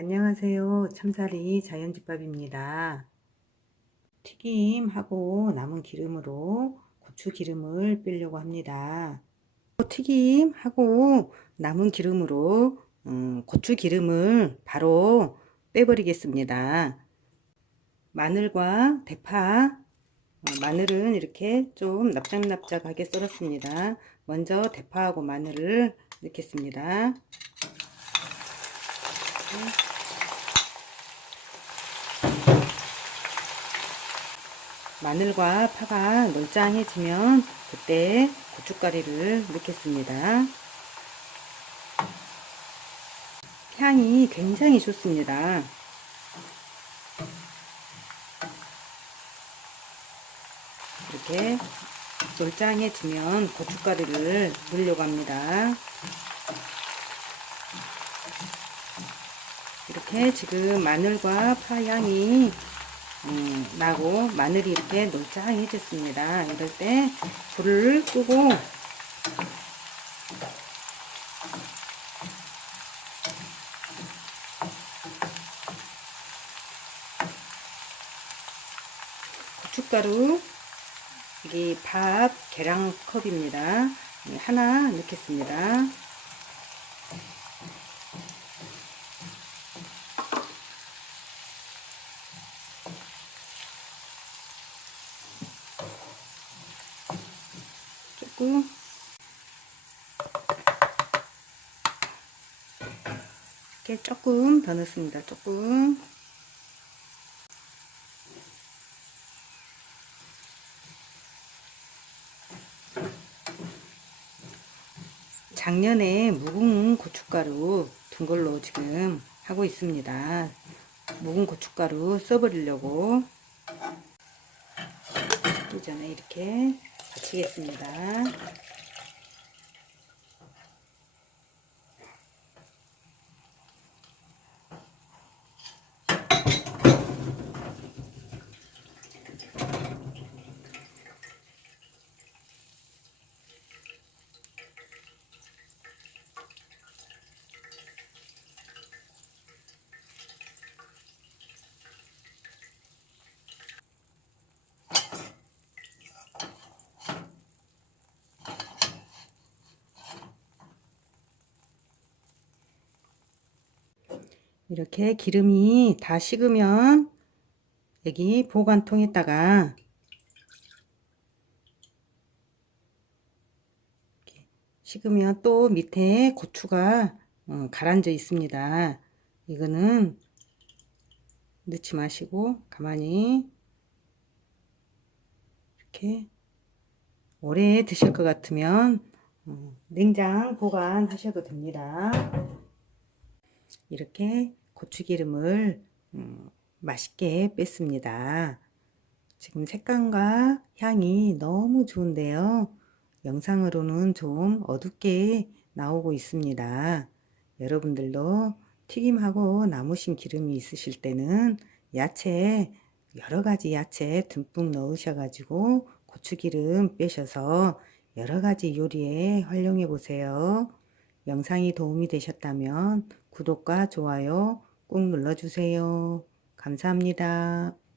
안녕하세요. 참사리 자연집밥입니다. 튀김하고 남은 기름으로 고추 기름을 빼려고 합니다. 튀김하고 남은 기름으로 음, 고추 기름을 바로 빼버리겠습니다. 마늘과 대파, 어, 마늘은 이렇게 좀 납작납작하게 썰었습니다. 먼저 대파하고 마늘을 넣겠습니다. 마늘과 파가 널짱해지면 그때 고춧가루를 넣겠습니다. 향이 굉장히 좋습니다. 이렇게 널짱해지면 고춧가루를 넣으려고 합니다. 이렇게 지금 마늘과 파 향이 음, 나고 마늘이 이렇게 놀짱해졌습니다. 이럴 때 불을 끄고 고춧가루 여기 밥 계량컵입니다. 하나 넣겠습니다. 조금 이렇게 조금 더 넣습니다. 조금 작년에 묵은 고춧가루 둔 걸로 지금 하고 있습니다. 묵은 고춧가루 써버리려고 기 전에 이렇게 받치겠습니다. 이렇게 기름이 다 식으면 여기 보관통에다가 식으면 또 밑에 고추가 어, 가라앉아 있습니다. 이거는 넣지 마시고 가만히 이렇게 오래 드실 것 같으면 어, 냉장 보관하셔도 됩니다. 이렇게 고추기름을 음, 맛있게 뺐습니다. 지금 색감과 향이 너무 좋은데요. 영상으로는 좀 어둡게 나오고 있습니다. 여러분들도 튀김하고 남으신 기름이 있으실 때는 야채 여러 가지 야채 듬뿍 넣으셔가지고 고추기름 빼셔서 여러 가지 요리에 활용해 보세요. 영상이 도움이 되셨다면 구독과 좋아요 꾹 눌러주세요. 감사합니다.